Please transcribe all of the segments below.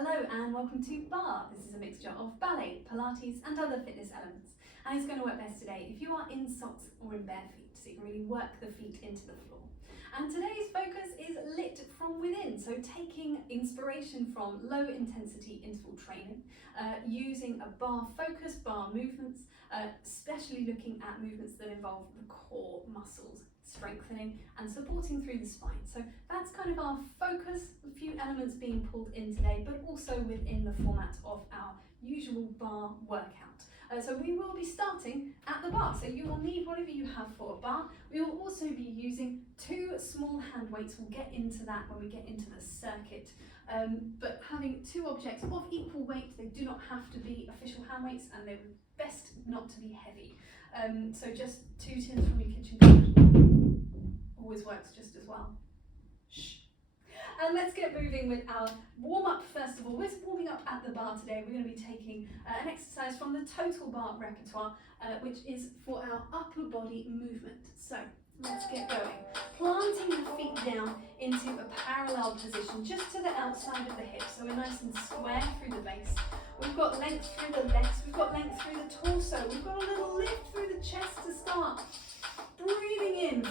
Hello and welcome to Barre. This is a mixture of ballet, Pilates and other fitness elements, and it's going to work best today if you are in socks or in bare feet, so you can really work the feet into the floor. And today's focus is LIIT from within, so taking inspiration from low intensity interval training, using a barre focus, barre movements, especially looking at movements that involve the core muscles, strengthening and supporting through the spine. So that's kind of our focus, a few elements being pulled in today, but also within the format of our usual barre workout. So we will be starting at the barre, so you will need whatever you have for a barre. We will also be using 2 small hand weights. We'll get into that when we get into the circuit, but having 2 objects of equal weight, they do not have to be official hand weights, and they're best not to be heavy. So just 2 tins from your kitchen cupboard always works just as well. Shh. And let's get moving with our warm-up first of all. We're warming up at the barre today. We're going to be taking an exercise from the Total Barre repertoire, which is for our upper body movement. So let's get going. Planting the feet down into a parallel position just to the outside of the hips, so we're nice and square through the base. We've got length through the legs, we've got length through the torso, we've got a little lift through the chest to start. Breathing in.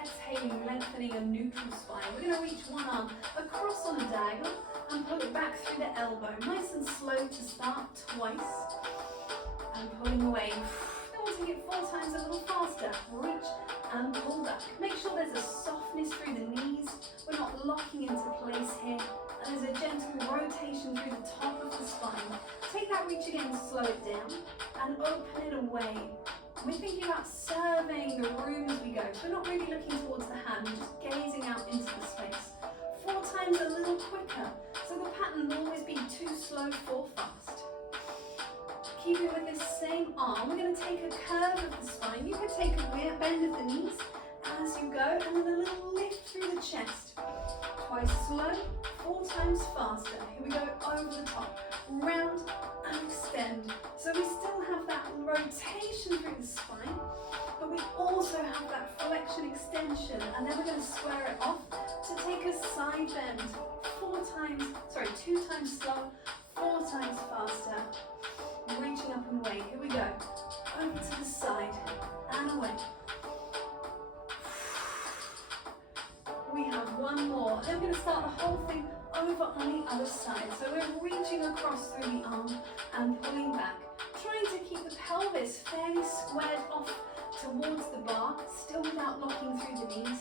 Exhaling, lengthening a neutral spine. We're going to reach one arm across on a diagonal and pull it back through the elbow. Nice and slow to start, twice. And pulling away. Then we'll take it 4 times a little faster. Reach and pull back. Make sure there's a softness through the knees. We're not locking into place here. And there's a gentle rotation through the top of the spine. Take that reach again, slow it down and open it away. We're thinking about surveying the room as we go, so we're not really looking towards the hand, we're just gazing out into the space. 4 times a little quicker, so the pattern will always be 2 slow, 4 fast. Keeping with this same arm, we're going to take a curve of the spine. You could take a bend of the knees as you go, and then a little lift through the chest. Twice slow, 4 times faster. Here we go, over the top, round and extend. So we still have that rotation through the spine, but we also have that flexion extension, and then we're going to square it off to take a side bend. 2 times slow, 4 times faster. Reaching up and away. Here we go. Over to the side and away. We have 1 more. Then we're going to start the whole thing over on the other side. So we're reaching across through the arm and pulling back. Trying to keep the pelvis fairly squared off towards the barre, still without locking through the knees.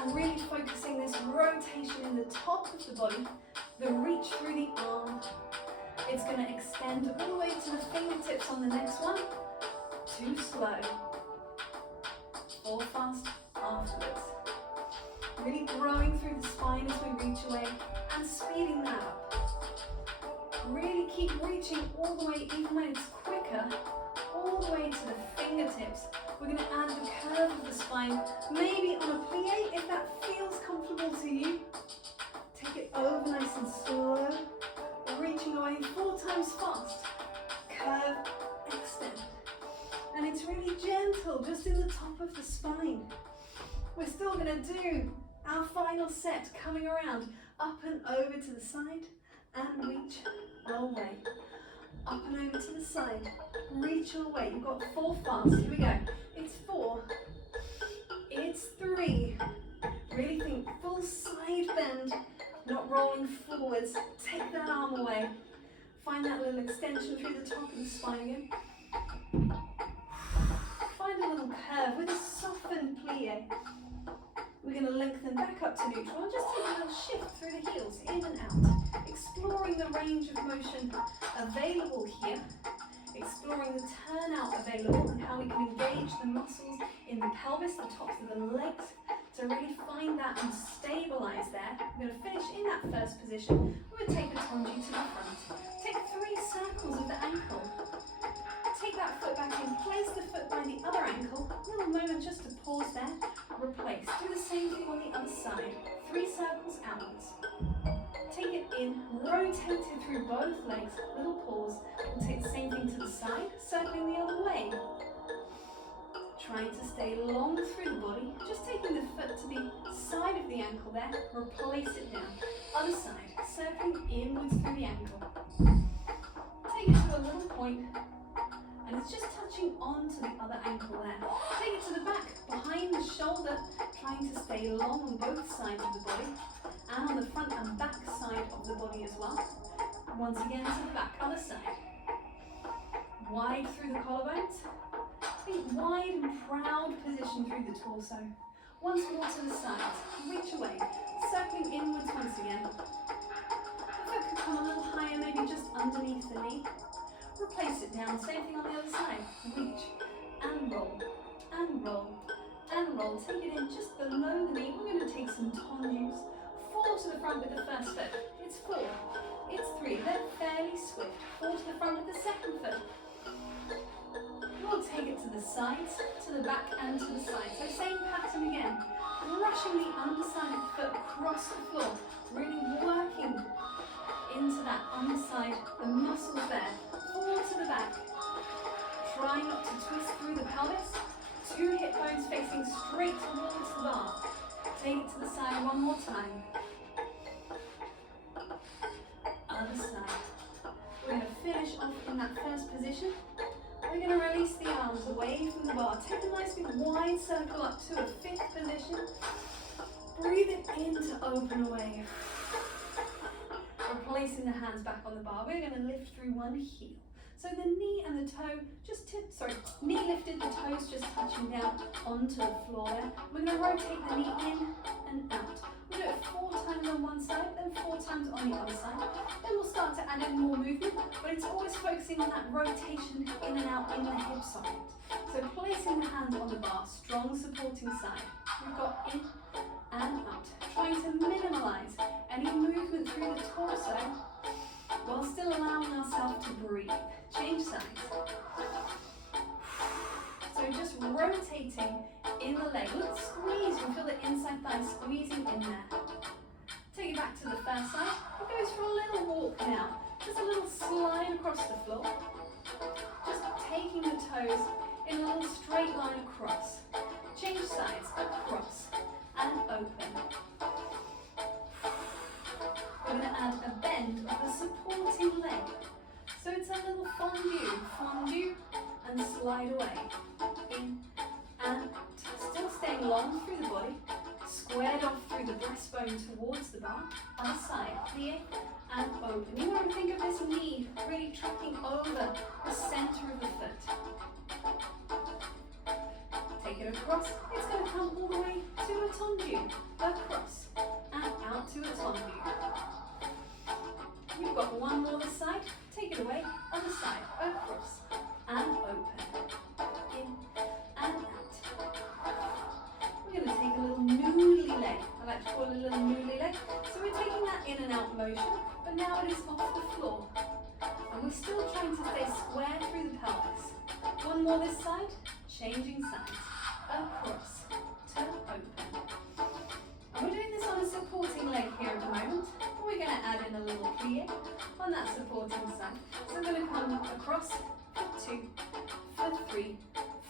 And really focusing this rotation in the top of the body, the reach through the arm. It's going to extend all the way to the fingertips on the next one. 2 slow. 4 fast afterwards. Really growing through the spine as we reach away and speeding that up. Really keep reaching all the way, even when it's quicker, all the way to the fingertips. We're going to add the curve of the spine, maybe on a plie if that feels comfortable to you. Take it over nice and slow, reaching away 4 times fast. Curve, extend. And it's really gentle, just in the top of the spine. We're still going to do our final set, coming around, up and over to the side, and reach away. Up and over to the side, reach away. You've got 4 fast, here we go. It's 4, it's 3. Really think full side bend, not rolling forwards. Take that arm away. Find that little extension through the top of the spine again. Find a little curve with a softened plie. We're going to lengthen back up to neutral and just take a little shift through the heels, in and out. Exploring the range of motion available here. Exploring the turnout available and how we can engage the muscles in the pelvis, the tops of the legs, to really find that and stabilize there. We're going to finish in that first position. We're going to take a tongi to the front. Take 3 circles of the ankle. Take that foot back in, place the foot by the other ankle. A little moment just to pause there. Replace. Do the same thing on the other side. 3 circles outwards. Take it in, rotate it through both legs. Little pause. We'll take the same thing to the side, circling the other way. Trying to stay long through the body. Just taking the foot to the side of the ankle there. Replace it down. Other side. circling inwards through the ankle. Take it to a little point, and it's just touching onto the other ankle there. Take it to the back, behind the shoulder, trying to stay long on both sides of the body, and on the front and back side of the body as well. Once again to the back, other side. Wide through the collarbones. Think wide and proud position through the torso. Once more to the sides. Reach away, circling inwards once again. The foot could come a little higher, maybe just underneath the knee. Replace it down, same thing on the other side. Reach and roll, and roll, and roll. Take it in just below the knee. We're going to take some tendus. 4 to the front with the first foot. It's 4, it's 3. They're fairly swift. 4 to the front with the second foot. We'll take it to the sides, to the back and to the side. So same pattern again. Brushing the underside of the foot across the floor. Really working into that underside, the muscles there. 4 to the back. Try not to twist through the pelvis. 2 hip bones facing straight towards the bar. Take it to the side one more time. Other side. We're going to finish off in that first position. We're going to release the arms away from the bar. Take a nice big wide circle up to a 5th position. Breathe it in to open away. Replacing the hands back on the bar. We're going to lift through one heel. So the knee and the toe just knee lifted, the toes just touching down onto the floor there. We're going to rotate the knee in and out. We'll do it 4 times on one side, then 4 times on the other side. Then we'll start to add in more movement, but it's always focusing on that rotation in and out in the hip socket. So placing the hands on the bar, strong supporting side. We've got in and out. Trying to minimize any movement through the torso while still allowing ourselves to breathe. Change sides. So just rotating in the leg. Let's squeeze. You feel the inside thigh squeezing in there. Take it back to the first side. It goes for a little walk now. Just a little slide across the floor. Just taking the toes in a little straight line across. Change sides. Across and open. We're going to add a bend of the supporting leg. So it's a little fondue and slide away. In and out. Still staying long through the body. Squared off through the breastbone towards the bar. Other side. Plie and open. You want to think of this knee really tracking over the center of the foot. Take it across. It's going to come all the way to a tendu. Across and out to a tendu. You've got one more this side. Take it away. Other side. Across and open. In and out. We're going to take a little noodly leg. I like to call it a little noodly leg. So we're taking that in and out motion, but now it is off the floor. And we're still trying to stay square through the pelvis. One more this side. Changing sides. Across to open. And we're doing this on a supporting leg here at the moment. We're going to add in a little plie on that supporting side. So we're going to come across for 2, for 3,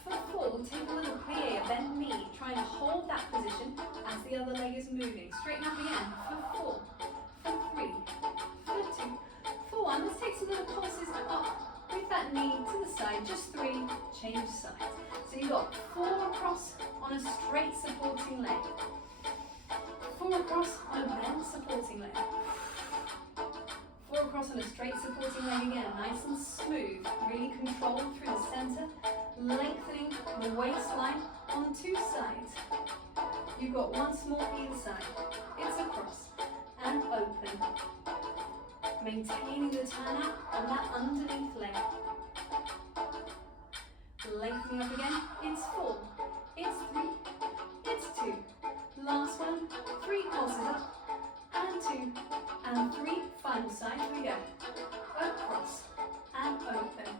for 4. We'll take a little plie, a bent knee. Try and hold that position as the other leg is moving. Straighten up again for 4, for 3, for 2, for 1. Let's take some little pulses up with that knee to the side. Just 3, change sides. So you've got 4 across on a straight supporting leg. 4 across on a bent supporting leg. 4 across on a straight supporting leg again, nice and smooth, really controlled through the center, lengthening the waistline on 2 sides. You've got once more either side. It's across and open. Maintaining the turn out on that underneath leg. Lengthening up again, it's 4, it's 3, it's 2. Last one, 3 pulses up, and 2, and 3, final side, here we go. Across, and open.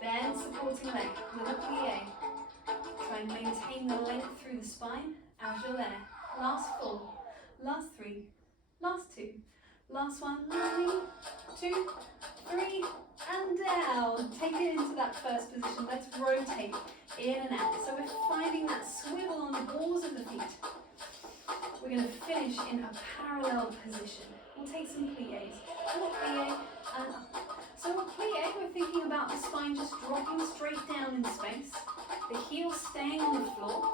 Bend supporting leg, little plie. Try and maintain the length through the spine as you're there. Last 4, last 3, last 2, last one, 2, 3, and down. Take it into that first position. Let's rotate in and out. So we're finding that swivel on the balls of the feet. We're going to finish in a parallel position. we'll take some pliés. And a plié and up. So a plié, we're thinking about the spine just dropping straight down in space, the heels staying on the floor,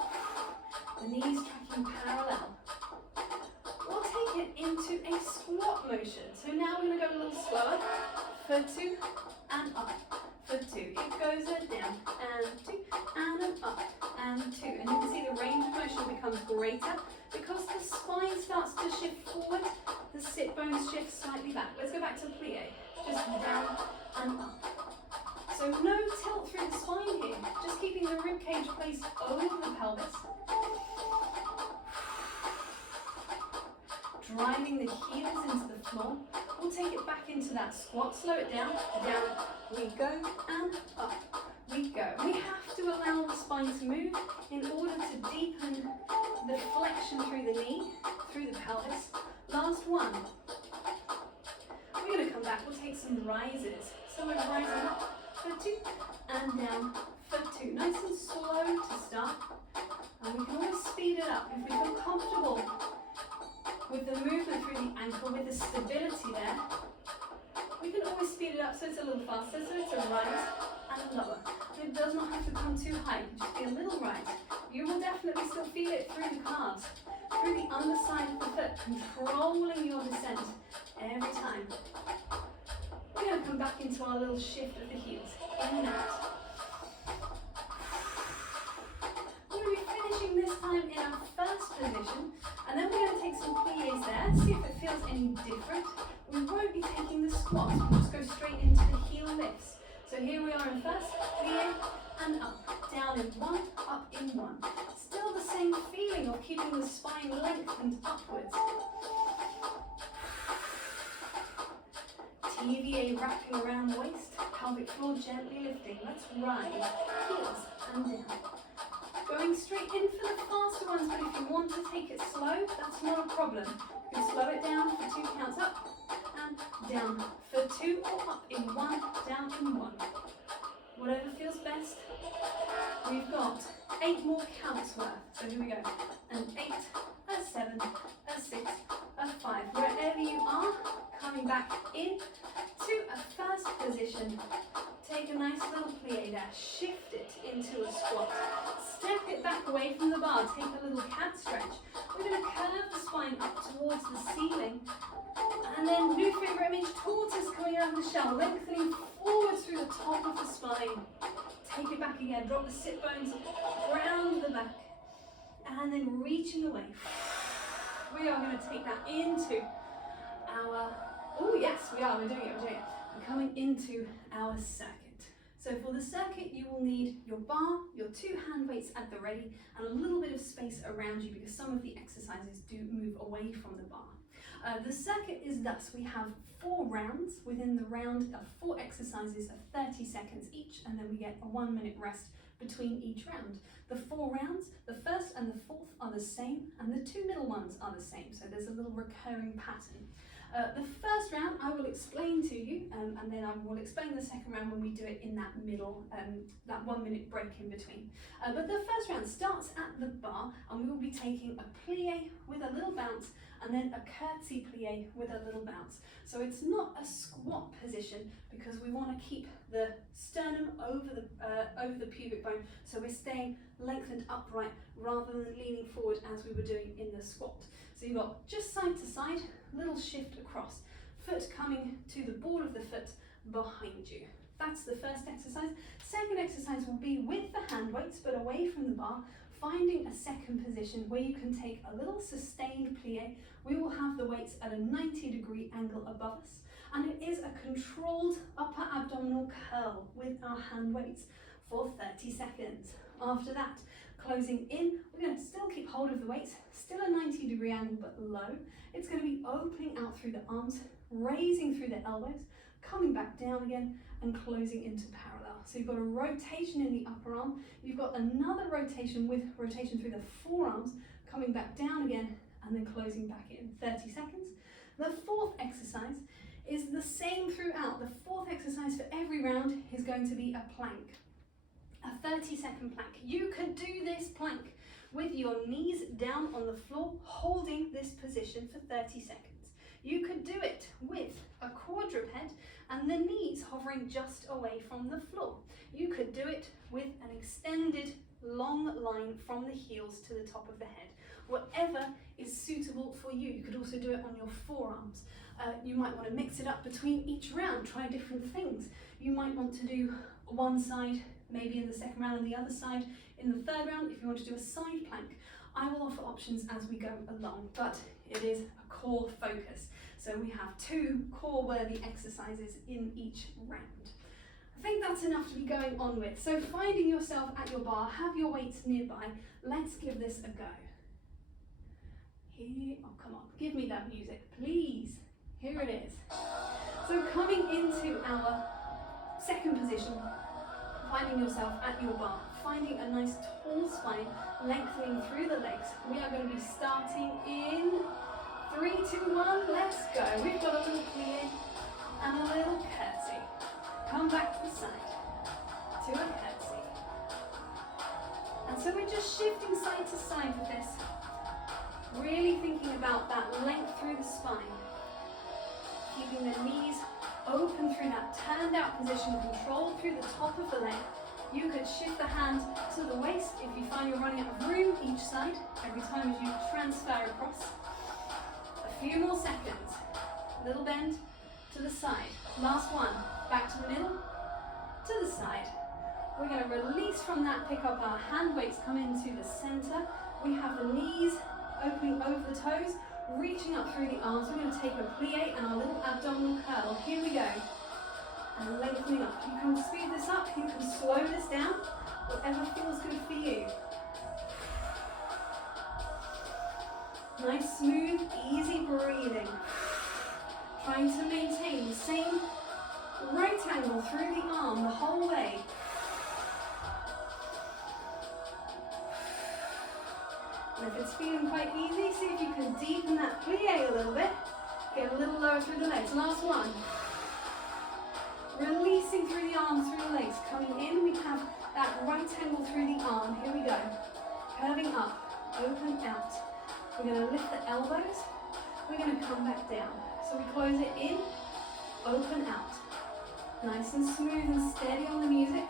the knees tracking parallel. We'll take it into a squat motion. So now we're going to go a little slower. For 2 and up. For 2. It goes down and 2 and up and 2. And you can see the range of motion becomes greater because the spine starts to shift forward, the sit bones shift slightly back. Let's go back to plie. Just down and up. So no tilt through the spine here, just keeping the rib cage placed over the pelvis. Driving the heels into the floor. We'll take it back into that squat, slow it down we go, and up we go. We have to allow the spine to move in order to deepen the flexion through the knee, through the pelvis. Last one. We're going to come back, we'll take some rises. So we're rising up for 2 and down for 2. Nice and slow to start. And we can always speed it up if we feel comfortable with the movement through the ankle, with the stability there. We can always speed it up so it's a little faster, so it's a rise and lower. It does not have to come too high, it can just be a little rise. You will definitely still feel it through the calves, through the underside of the foot, controlling your descent every time. We're going to come back into our little shift of the heels, in and out. We're going to be finishing this time in our first position, and then we're going to take some pliés there, see if it feels any different. We won't be taking the squat, we'll just go straight into the heel lifts. So here we are in first, plié and up, down in 1, up in 1. Still the same feeling of keeping the spine lengthened upwards. TVA wrapping around the waist, pelvic floor gently lifting. Let's rise, heels and down. Going straight in for the faster ones, but if you want to take it slow, that's not a problem. You can slow it down for 2 counts up and down for 2, or up in 1, down in 1. Whatever feels best. We've got 8 more counts worth. So here we go. An 8, a 7, a 6, a 5. Wherever you are, coming back in to a first position. Take a nice little plie there. Shift it into a squat. Step it back away from the bar. Take a little cat stretch. We're going to curve the spine up towards the ceiling. And then new favourite image, tortoise coming out of the shell, lengthening forward through the top of the spine. Take it back again. Drop the sit bones round the back. And then reaching away. We are going to take that into our, oh yes, we are, we're doing it. We're coming into our circuit. So for the circuit, you will need your bar, your 2 hand weights at the ready, and a little bit of space around you because some of the exercises do move away from the bar. The circuit is thus, we have 4 rounds. Within the round of 4 exercises of 30 seconds each, and then we get a 1 minute rest between each round. The 4 rounds, the first and the fourth are the same, and the 2 middle ones are the same, so there's a little recurring pattern. The first round I will explain to you, and then I will explain the second round when we do it in that middle, that 1 minute break in between. But the first round starts at the bar, and we will be taking a plie with a little bounce, and then a curtsy plie with a little bounce. So it's not a squat position because we want to keep the sternum over the pubic bone, so we're staying lengthened upright rather than leaning forward as we were doing in the squat. So you've got just side to side, little shift across, foot coming to the ball of the foot behind you. That's the first exercise. Second exercise will be with the hand weights but away from the bar, finding a second position where you can take a little sustained plie. We will have the weights at a 90-degree angle above us, and it is a controlled upper abdominal curl with our hand weights for 30 seconds. After that, closing in, we're going to still keep hold of the weights, still a 90-degree angle but low. It's going to be opening out through the arms, raising through the elbows, coming back down again and closing into parallel. So you've got a rotation in the upper arm, you've got another rotation with rotation through the forearms, coming back down again and then closing back in. 30 seconds. The fourth exercise is the same throughout. The fourth exercise for every round is going to be a plank. A 30-second plank. You could do this plank with your knees down on the floor, holding this position for 30 seconds. You could do it with a quadruped and the knees hovering just away from the floor. You could do it with an extended long line from the heels to the top of the head. Whatever is suitable for you. You could also do it on your forearms. You might want to mix it up between each round, try different things. You might want to do one side maybe in the second round and the other side in the third round if you want to do a side plank. I will offer options as we go along, but it is a core focus. So we have 2 core worthy exercises in each round. I think that's enough to be going on with. So finding yourself at your bar, have your weights nearby. Let's give this a go. Here, oh come on, give me that music, please. Here it is. So coming into our second position, finding yourself at your bar, finding a nice tall spine, lengthening through the legs. We are going to be starting in 3, 2, 1, let's go. We've got a little plie and a little curtsy. Come back to the side, to a curtsy. And so we're just shifting side to side with this. Really thinking about that length through the spine. Keeping the knees open through that turned out position, controlled through the top of the leg. You could shift the hand to the waist if you find you're running out of room each side, every time as you transfer across. A few more seconds. Little bend to the side. Last one. Back to the middle, to the side. We're going to release from that, pick up our hand weights, come into the center. We have the knees opening over the toes, reaching up through the arms. We're going to take a plie and our little abdominal curl. Here we go. And lengthening up. You can speed this up, you can slow this down, whatever feels good for you. Nice, smooth, easy breathing. Trying to maintain the same right angle through the arm the whole way. And if it's feeling quite easy, see if you can deepen that plie a little bit. Get a little lower through the legs. Last one. Releasing through the arms, through the legs. Coming in, we have that right angle through the arm. Here we go. Curving up, open out. We're going to lift the elbows. We're going to come back down. So we close it in, open out. Nice and smooth and steady on the music.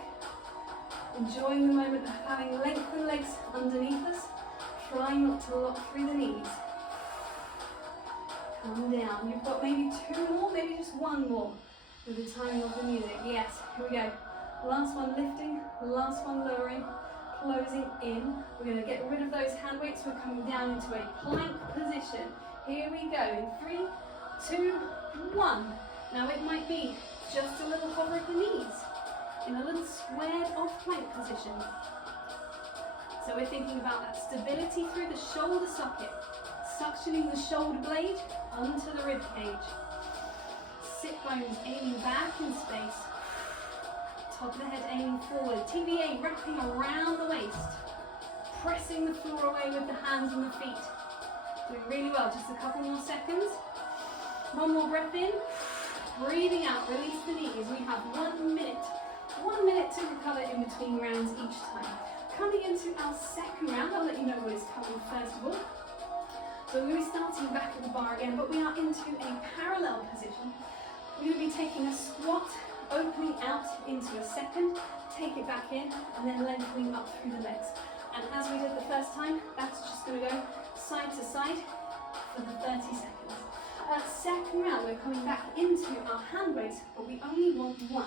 Enjoying the moment of having lengthened legs underneath us. Try not to lock through the knees. Come down. You've got maybe 2 more, maybe just 1 more with the timing of the music. Yes, here we go. Last one lifting, last one lowering, closing in. We're going to get rid of those hand weights. We're coming down into a plank position. Here we go in 3, 2, 1. Now it might be just a little hover of the knees in a little squared off plank position. So we're thinking about that stability through the shoulder socket, suctioning the shoulder blade onto the rib cage. Sit bones aiming back in space. Top of the head aiming forward. TVA wrapping around the waist. Pressing the floor away with the hands and the feet. Doing really well. Just a couple more seconds. 1 more breath in. Breathing out. Release the knees. We have 1 minute. 1 minute to recover in between rounds each time. Coming into our second round, I'll let you know what is coming first of all. So we're going to be starting back at the bar again, but we are into a parallel position. We're going to be taking a squat, opening out into a second, take it back in, and then lengthening up through the legs. And as we did the first time, that's just going to go side to side for the 30 seconds. Second round, we're coming back into our hand weights, but we only want 1.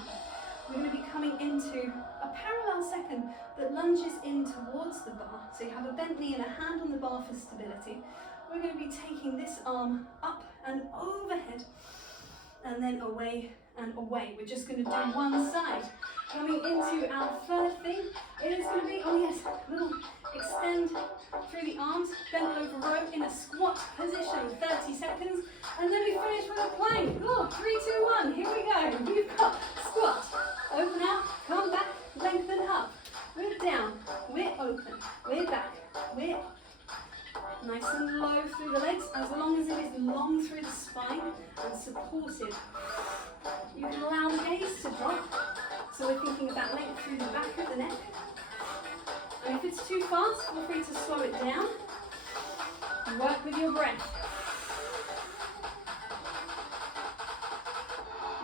We're going to be coming into a parallel second that lunges in towards the bar. So you have a bent knee and a hand on the bar for stability. We're going to be taking this arm up and overhead and then away and away. We're just going to do one side. Coming into our third thing, it is going to be, oh yes, little extend through the arms, bent over row in a squat position, 30 seconds, and then we finish with a plank. Oh, 3, 2, 1, here we go. We've got squat, open out, come back, lengthen up. We're down, we're open, we're back, we're up. Nice and low through the legs, as long as it is long through the spine and supported. You can allow the gaze to drop. So we're thinking of that length through the back of the neck. And if it's too fast, feel free to slow it down. Work with your breath.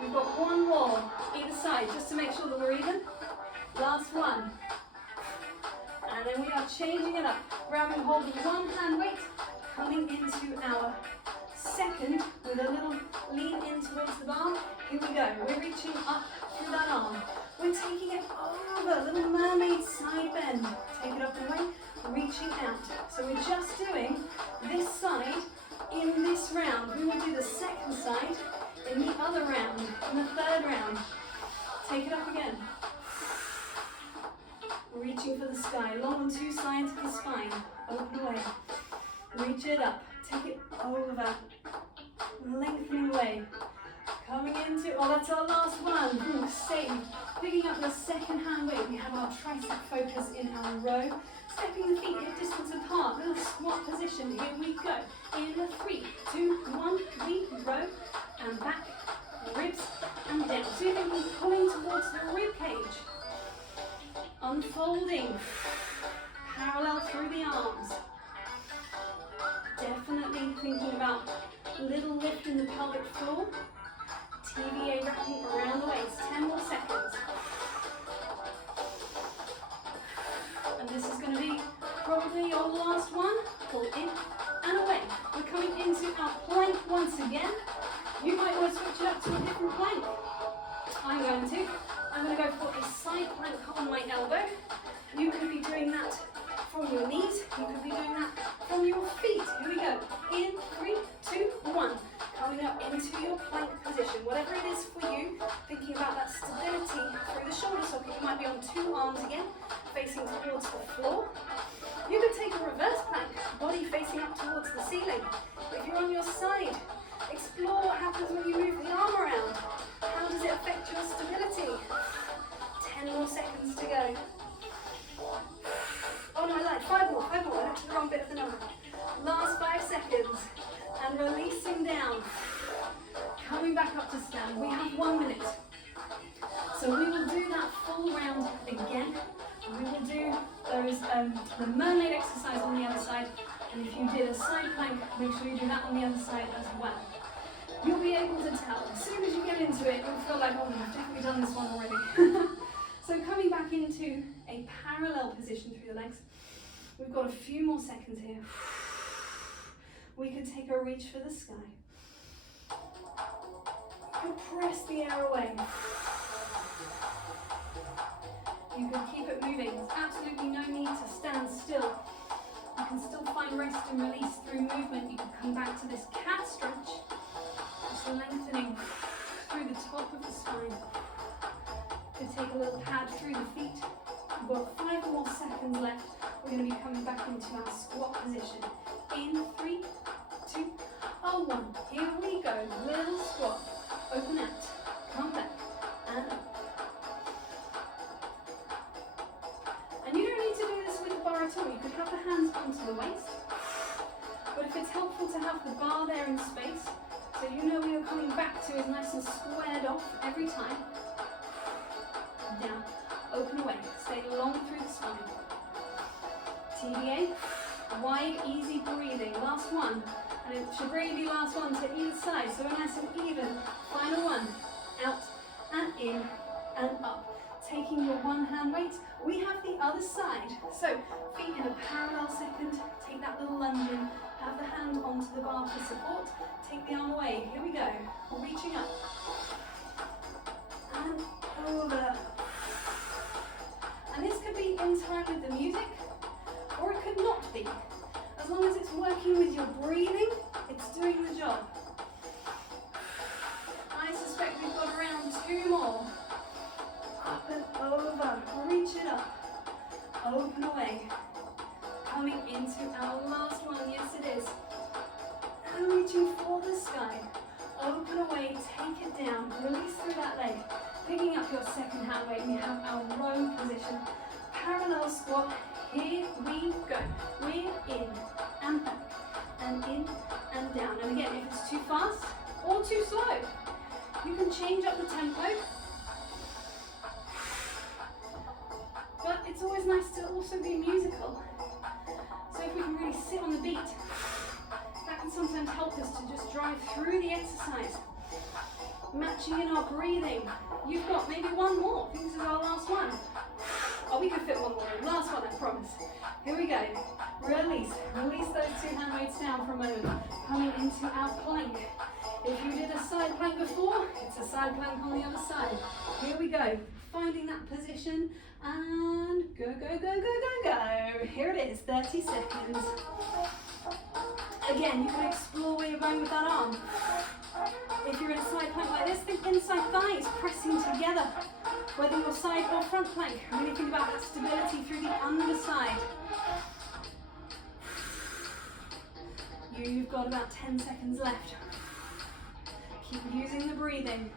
We've got one more either side, just to make sure that we're even. Last one. And then we are changing it up. Grabbing hold of one hand weight, coming into our second with a little lean in towards the bar. Here we go. We're reaching up through that arm. We're taking it over, little mermaid side bend. Take it up and away, reaching out. So we're just doing this side in this round. We will do the second side in the other round, in the third round. Take it up again. Reaching for the sky, long on two sides of the spine. Open away. Reach it up. Take it over. Lengthening away. Coming into, oh, that's our last one. Ooh, same. Picking up the second hand weight. We have our tricep focus in our row. Stepping the feet hip distance apart. Little squat position. Here we go. In a 3, 2, 1. We row and back, ribs and down. So you're thinking pulling towards the rib cage. Unfolding, parallel through the arms. Definitely thinking about little lift in the pelvic floor. TVA wrapping around the waist. 10 more seconds. And this is going to be probably your last one. Pull in and away. We're coming into our plank once again. You might want to switch it up to a different plank. I'm going to go for a side plank on my elbow. You could be doing that from your knees. You could be doing that from your feet. Here we go. In 3, 2, 1. Coming up into your plank position. Whatever it is for you, thinking about that stability through the shoulder socket. You might be on two arms again, facing towards the floor. You could take a reverse plank, body facing up towards the ceiling. If you're on your side, explore what happens when you move the arm around. How does it affect your stability? 10 more seconds to go. Oh no, I lied. 5 more. I went to the wrong bit of the number. Last 5 seconds. And releasing down. Coming back up to stand. We have 1 minute. So we will do that full round again. We will do those the mermaid exercise on the other side. And if you did a side plank, make sure you do that on the other side as well. You'll be able to tell. As soon as you get into it, you'll feel like, oh, I've definitely done this one already. So coming back into a parallel position through the legs. We've got a few more seconds here. We could take a reach for the sky. You could press the air away. You could keep it moving. There's absolutely no need to stand still. You can still find rest and release through movement. You can come back to this cat stretch. Just lengthening through the top of the spine. You could take a little pad through the feet. We've got 5 more seconds left. We're going to be coming back into our squat position. In 3, 2, 1. Here we go. Little squat. Open out. Come back. And up. And you don't need to do this with the bar at all. You could have the hands onto the waist. But if it's helpful to have the bar there in space, so you know where you're coming back to is nice and squared off every time. Down. Open away. Stay long through the spine. TVA. Wide, easy breathing. Last one. And it should really be last one to either side. So nice and even. Final one. Out and in and up. Taking your one hand weight. We have the other side. So feet in a parallel second. Take that little lunge in. Have the hand onto the bar for support. Take the arm away. Here we go. Reaching up. And over. And this could be in time with the music, or it could not be. As long as it's working with your breathing, it's doing the job. I suspect we've got around 2 more. Up and over. Reach it up. Open away. Coming into our last one. Yes, it is. And reaching for the sky. Open away. Take it down. Release through that leg. Picking up your second hand weight, we have our row position. Parallel squat. Here we go. We're in and back and in and down. And again, if it's too fast or too slow, you can change up the tempo. But it's always nice to also be musical. So if we can really sit on the beat, that can sometimes help us to just drive through the exercise. Matching in our breathing. You've got maybe one more. I think this is our last one. Oh, we can fit one more in. Last one, I promise. Here we go. Release. Release those two hand weights down for a moment. Coming into our plank. If you did a side plank before, it's a side plank on the other side. Here we go. Finding that position and go, go, go, go, go, go. Here it is, 30 seconds. Again, you can explore where you're going with that arm. If you're in a side plank like this, think inside thighs pressing together. Whether you're side or front plank, really think about that stability through the underside. You've got about 10 seconds left. Keep using the breathing.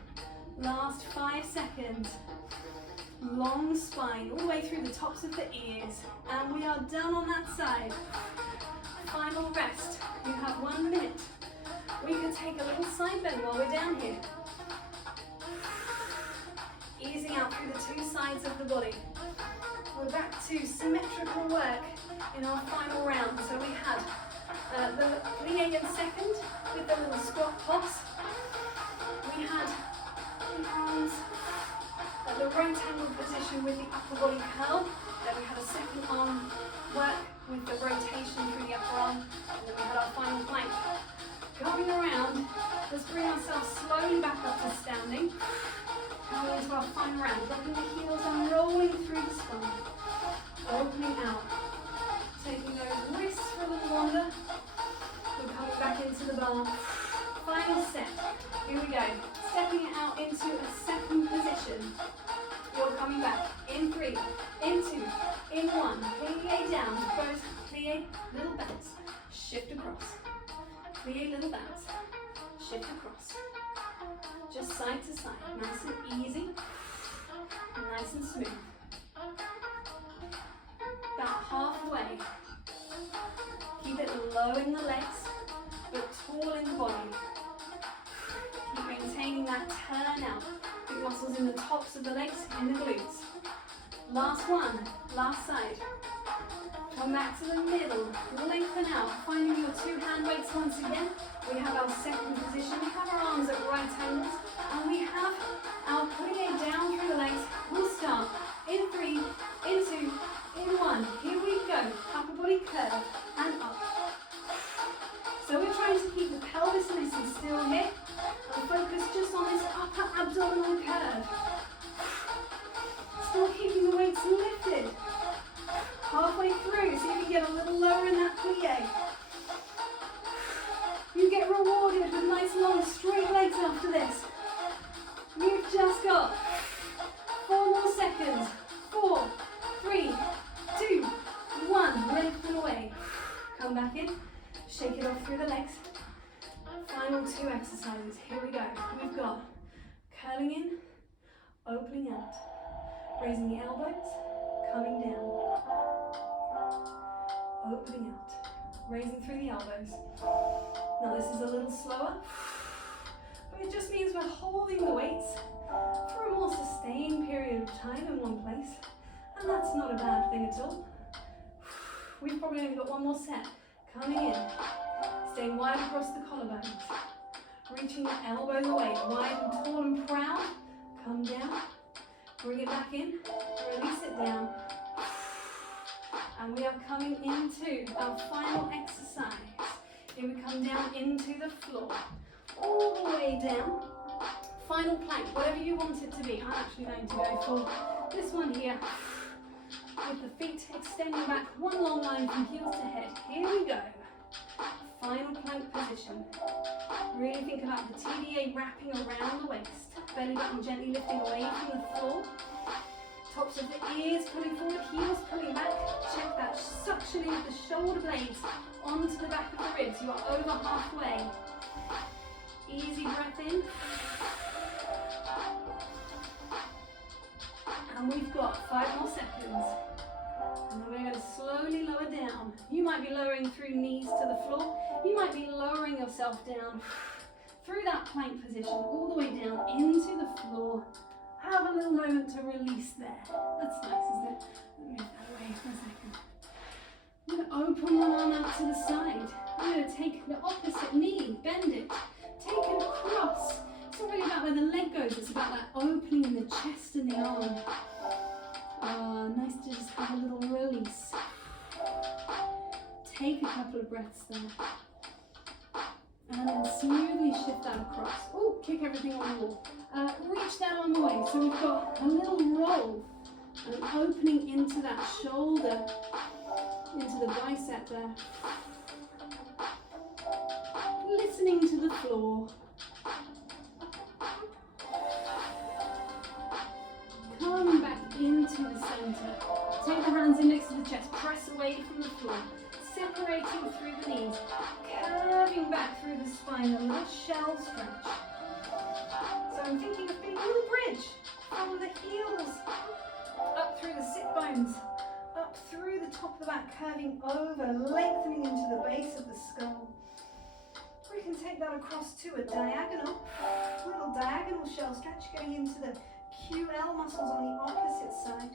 Last 5 seconds. Long spine all the way through the tops of the ears. And we are done on that side. Final rest. You have 1 minute. We can take a little side bend while we're down here. Easing out through the two sides of the body. We're back to symmetrical work in our final round. So we had the plie in second with the little squat toss. We had the arms at the right angle position with the upper body curl. Then we had a second arm work with the rotation through the upper arm. And then we had our final plank. Going around, let's bring ourselves slowly back up to standing. Coming into our final round, dropping the heels and rolling through the spine. Opening out. Taking those wrists for a little longer. And coming back into the bar. Final set. Here we go. Stepping it out into a second position. You're coming back. In 3, in 2, in 1. Plie down. Both plie, little bounce. Shift across. Plie, little bounce. Shift across. Just side to side. Nice and easy. Nice and smooth. About halfway. Keep it low in the legs, but tall in the body. Keep maintaining that turn out. Big muscles in the tops of the legs, in the glutes. Last one, last side. Come back to the middle, lengthen out, finding your two hand weights once again. We have our second position, we have our arms at right angles, and we have our plie down through the legs. We'll start in 3, in 2, in 1. Here we go, upper body curve and up. So we're trying to keep the pelvis nice and still here, and focus just on this upper abdominal curve. Still keeping the weights lifted. Halfway through, so you can get a little lower in that plie. You get rewarded with nice long straight legs after this. You've just got 4 more seconds. 4, 3, 2, 1. Lengthen away. Come back in. Shake it off through the legs. Final 2 exercises. Here we go. We've got curling in, opening out, raising the elbows, coming down, opening out, raising through the elbows. Now this is a little slower, but it just means we're holding the weights for a more sustained period of time in one place, and that's not a bad thing at all. We've probably only got 1 more set. Coming in, staying wide across the collarbones, reaching the elbows away, wide and tall and proud. Come down, bring it back in, release it down. And we are coming into our final exercise. Here we come down into the floor, all the way down. Final plank, whatever you want it to be. I'm actually going to go for this one here, with the feet extending back, 1 long line from heels to head. Here we go. Final plank position. Really think about the TBA wrapping around the waist. Belly button gently lifting away from the floor. Tops of the ears pulling forward, heels pulling back. Check that suctioning of the shoulder blades onto the back of the ribs. You are over halfway. Easy breath in. And we've got 5 more seconds. And then we're going to slowly lower down. You might be lowering through knees to the floor. You might be lowering yourself down through that plank position, all the way down into the floor. Have a little moment to release there. That's nice, isn't it? Let me move that away for a second. I'm going to open one arm out to the side. I'm going to take the opposite knee, bend it, take it across. So not really about where the leg goes, it's about that opening in the chest and the arm. Nice to just have a little release. Take a couple of breaths there. And then smoothly shift that across. Oh, kick everything on the wall. Reach that on the way. So we've got a little roll and an opening into that shoulder, into the bicep there. Listening to the floor. Coming back into the center. Take the hands in next to the chest. Press away from the floor. Separating through the knees. Curving back through the spine. A little shell stretch. So I'm thinking of being a little bridge from the heels up through the sit bones. Up through the top of the back. Curving over. Lengthening into the base of the skull. We can take that across to a diagonal. A little diagonal shell stretch going into the QL muscles on the opposite side.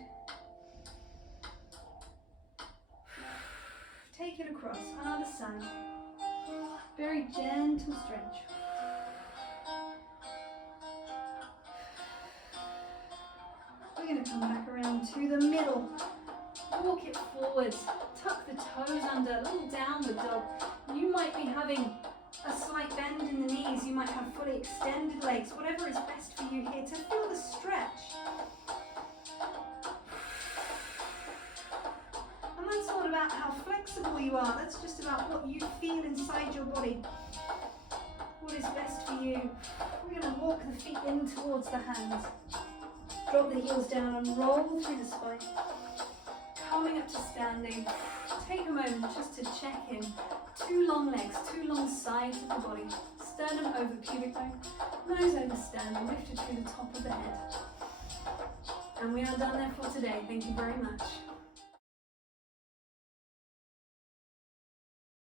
Take it across, other side. Very gentle stretch. We're going to come back around to the middle. Walk it forwards. Tuck the toes under, a little downward dog. You might be having a slight bend in the knees, you might have fully extended legs, whatever is best for you here to feel the stretch. And that's not about how flexible you are, that's just about what you feel inside your body. What is best for you. We're going to walk the feet in towards the hands. Drop the heels down and roll through the spine. Coming up to standing. Take a moment just to check in. 2 long legs, 2 long sides of the body. Sternum over pubic bone, nose over sternum, lifted through the top of the head. And we are done there for today. Thank you very much.